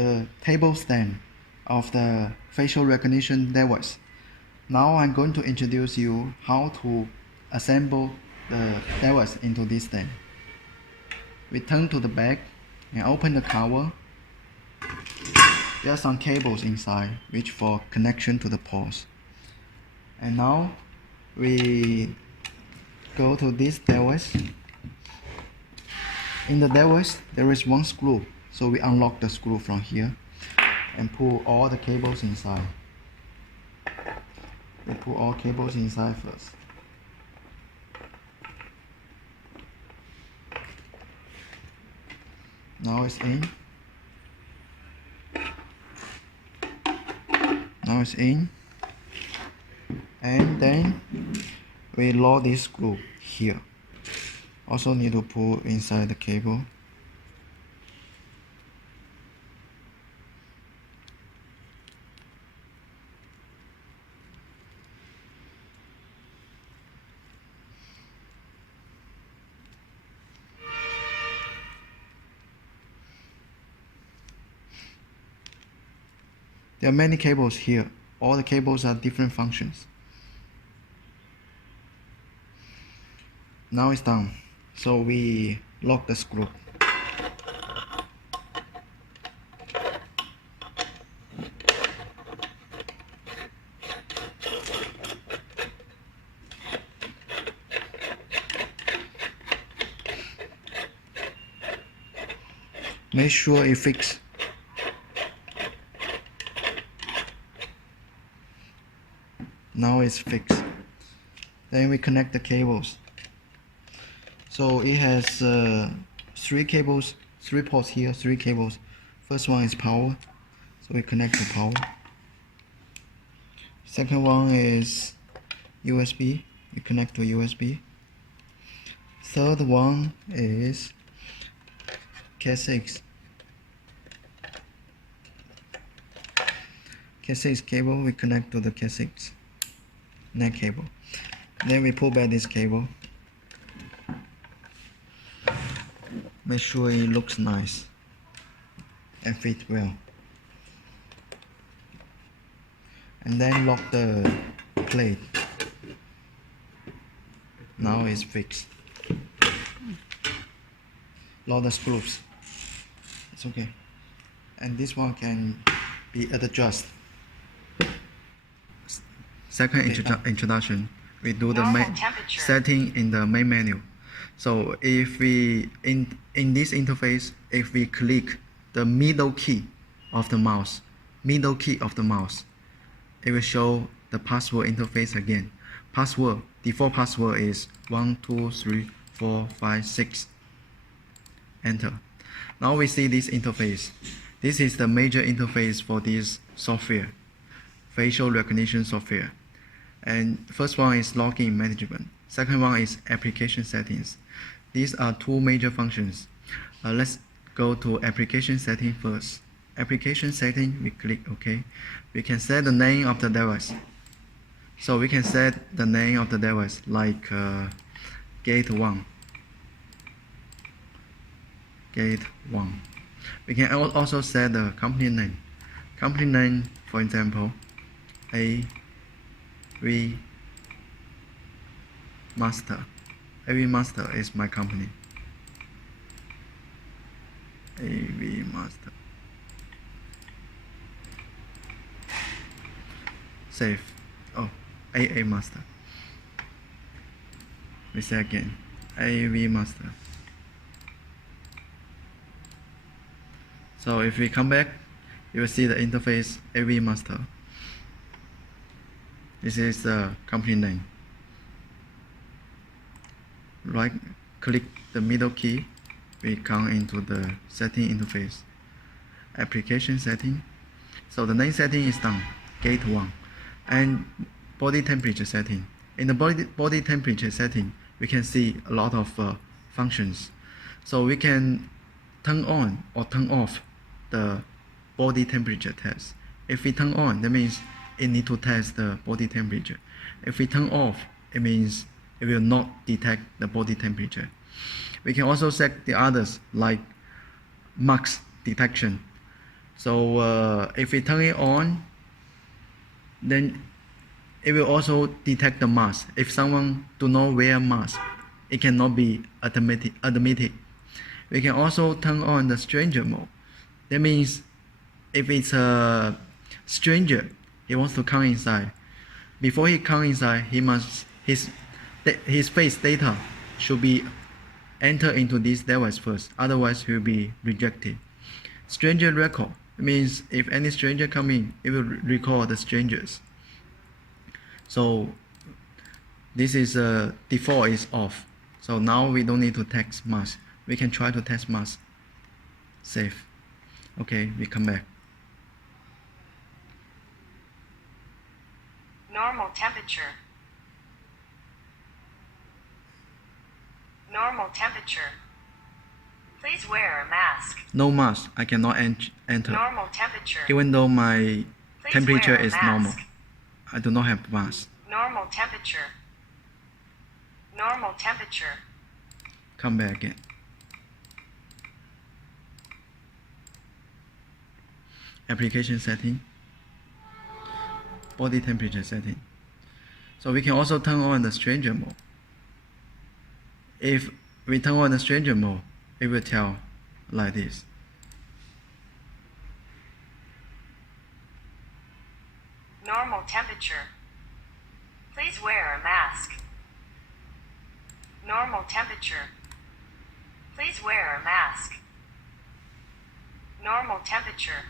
the table stand of the facial recognition device. Now I'm going to introduce you how to assemble the device into this stand. We turn to the back and open the cover. There are some cables inside which for connection to the ports. And now we go to this device. In the device there is one screw, so we unlock the screw from here and pull all the cables inside. We put all cables inside first. Now it's in. Now it's in. And then we lock this screw here. Also need to pull inside the cable. There are many cables here. All the cables are different functions. Now it's done. So we lock the screw. Make sure it fits. Now it's fixed. Then we connect the cables. So it has 3 cables, 3 ports here, 3 cables. First one is power, so we connect to power. Second one is USB, we connect to USB. Third one is Cat6. Cat6 cable, we connect to the Cat6 neck cable. Then we pull back this cable. Make sure it looks nice and fit well. And then lock the plate. Now it's fixed. Lock the screws. It's okay. And this one can be adjusted. Second introduction, we do the main setting in the main menu. So if we in this interface, if we click the middle key of the mouse, it will show the password interface again. Password, default password is 1 2 3 4 5 6. Enter. Now we see this interface. This is the major interface for this software, facial recognition software. And first one is login management. Second one is application settings. These are 2 major functions. Let's go to application setting first. Application setting, we click OK. We can set the name of the device. So we can set the name of the device like Gate 1. Gate 1. We can also set the company name. Company name, for example, AV Master. AV Master is my company. AV Master. Save. Oh, AA Master. We say again. AV Master. So if we come back, you will see the interface AV Master. This is the company name. Right click the middle key, we come into the setting interface. Application setting. So the name setting is done, Gate 1. And body temperature setting. In the body temperature setting, we can see a lot of functions. So we can turn on or turn off the body temperature test. If we turn on, that means it need to test the body temperature. If we turn off, it means it will not detect the body temperature. We can also set the others like max detection. So if we turn it on, then it will also detect the mask. If someone do not wear mask, it cannot be admitted. We can also turn on the stranger mode. That means if it's a stranger, he wants to come inside. Before he come inside, his face data should be entered into this device first. Otherwise, he will be rejected. Stranger record means if any stranger come in, it will record the strangers. So this is default is off. So now we don't need to test mask. We can try to test mask. Save. Okay, we come back. Normal temperature. Normal temperature. Please wear a mask. No mask. I cannot enter. Normal temperature. Even though my Please temperature wear a is mask. normal. I do not have mask. Normal temperature. Normal temperature. Come back again. Application setting. Body temperature setting. So we can also turn on the stranger mode. If we turn on the stranger mode, it will tell like this. Normal temperature. Please wear a mask. Normal temperature. Please wear a mask. Normal temperature.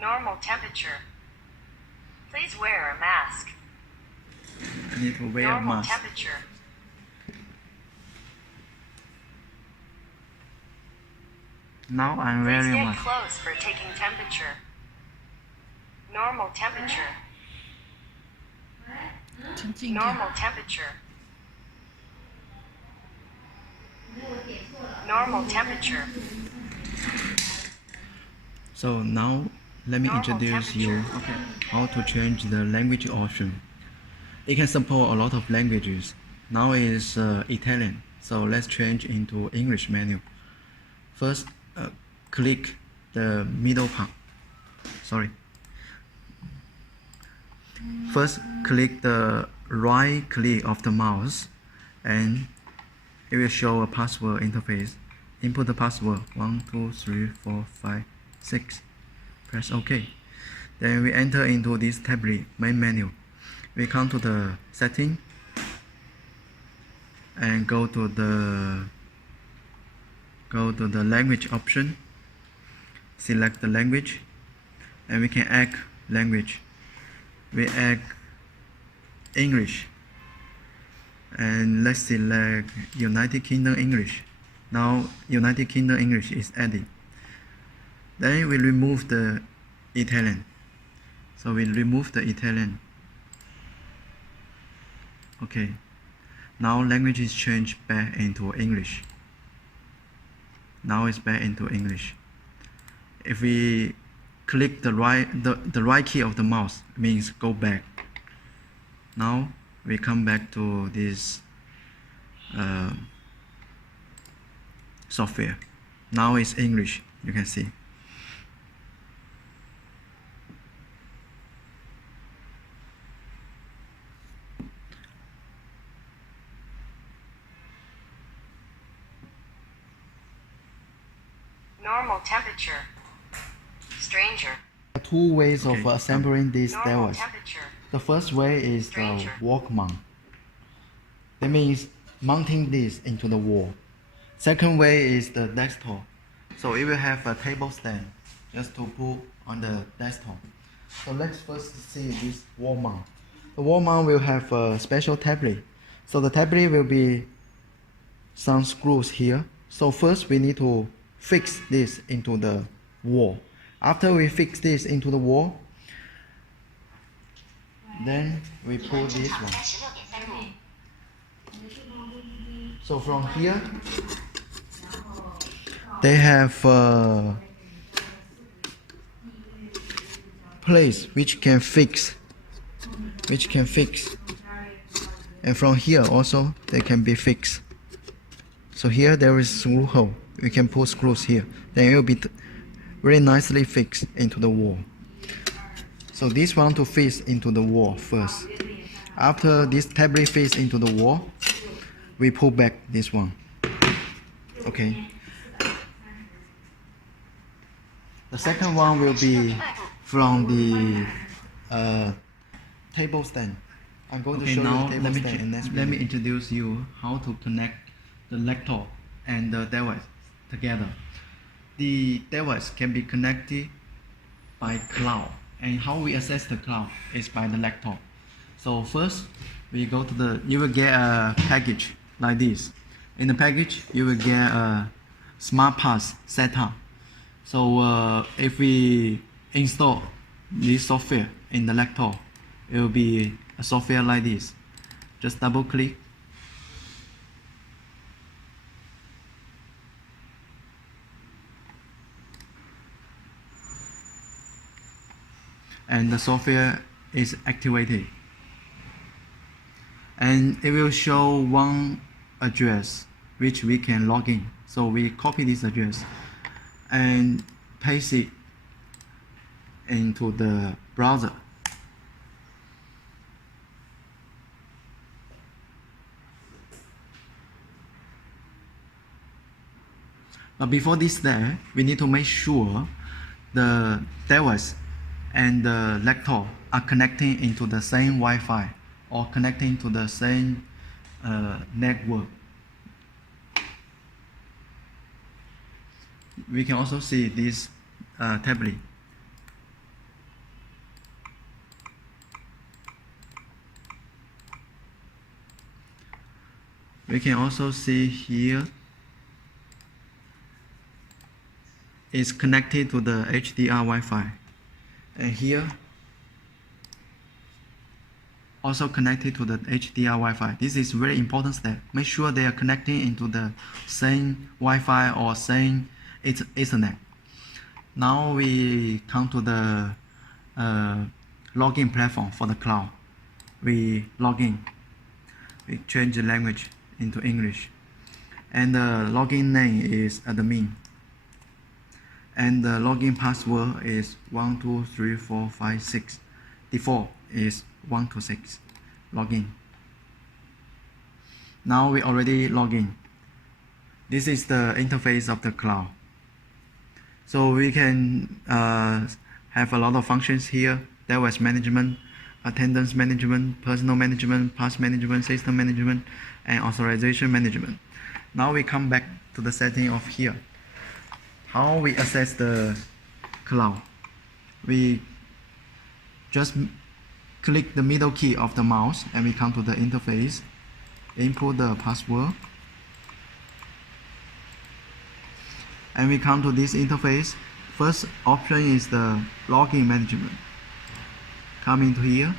Normal temperature. Please wear a mask. I need to wear a Normal mask. temperature. Now I'm Please wearing get mask. close for taking temperature. Normal temperature. Normal temperature. Normal temperature. So now let me Normal introduce you temperature. how to change the language option. It can support a lot of languages. Now is Italian, so let's change into English menu. First, click the middle part. Sorry. First, click the right click of the mouse, and it will show a password interface. Input the password 1 2 3 4 5 6. Press OK. Then we enter into this tablet main menu. We come to the setting and go to the language option. Select the language, and we can add language. We add English, and let's select United Kingdom English. Now United Kingdom English is added. Then we remove the Italian. So we remove the Italian. Okay. Now language is changed back into English. Now it's back into English. If we click the right key of the mouse, means go back. Now we come back to this software. Now it's English, you can see. Normal temperature. Stranger. Two ways of Okay. assembling this Normal device. temperature. The first way is the Stranger. wall mount. That means mounting this into the wall. Second way is the desktop. So it will have a table stand just to put on the desktop. So let's first see this wall mount. The wall mount will have a special tablet. So the tablet will be some screws here. So first we need to fix this into the wall. After we fix this into the wall, then we pull this one. So from here, they have a place which can fix, and from here also they can be fixed. So here there is screw hole. We can put screws here. Then it will be very nicely fixed into the wall. So this one to fit into the wall first. After this tablet fits into the wall, we pull back this one. Okay. The second one will be from the table stand. I'm going to show now you the table stand in next let video. me introduce you how to connect the laptop and the device together. The device can be connected by cloud, and how we access the cloud is by the laptop. So first, we go to you will get a package like this. In the package, you will get a SmartPass setup. So if we install this software in the laptop, it will be a software like this. Just double click. And the software is activated. And it will show one address which we can log in. So we copy this address and paste it into the browser. But before this step, we need to make sure the device and the laptop are connecting into the same Wi-Fi or connecting to the same network. We can also see this tablet. We can also see here it's connected to the HDR Wi-Fi, and here also connected to the HDR Wi-Fi. This is very important step. Make sure they are connecting into the same Wi-Fi or same Ethernet. Now we come to the login platform for the cloud. We log in. We change the language into English, and the login name is admin. And the login password is 123456. Default is 126. Login. Now we already log in. This is the interface of the cloud. So we can have a lot of functions here: device management, attendance management, personal management, pass management, system management, and authorization management. Now we come back to the setting of here. How we access the cloud? We just click the middle key of the mouse and we come to the interface, input the password, and we come to this interface. First option is the login management. Come into here,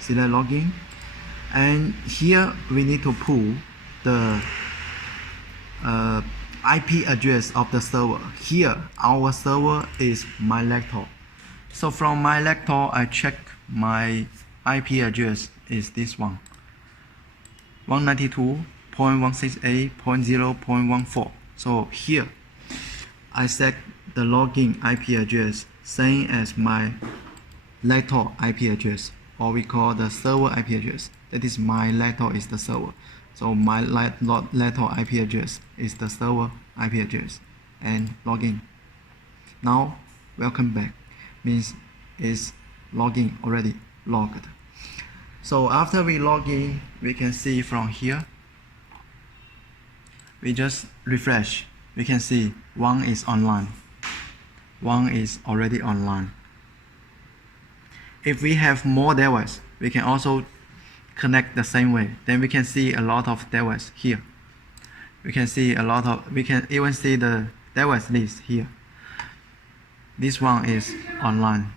select login, and here we need to pull the IP address of the server. Here our server is my laptop. So from my laptop I check my IP address is this one, 192.168.0.14. So here I set the login IP address same as my laptop IP address, or we call the server IP address. That is, my laptop is the server. So my laptop IP address is the server IP address, and login. Now welcome back means is login already logged. So after we log in, we can see from here, we just refresh. We can see one is online, one is already online. If we have more devices, we can also connect the same way. Then we can see a lot of devices here. We can even see the device list here. This one is online.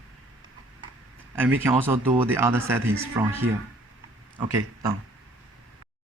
And we can also do the other settings from here. Okay, done.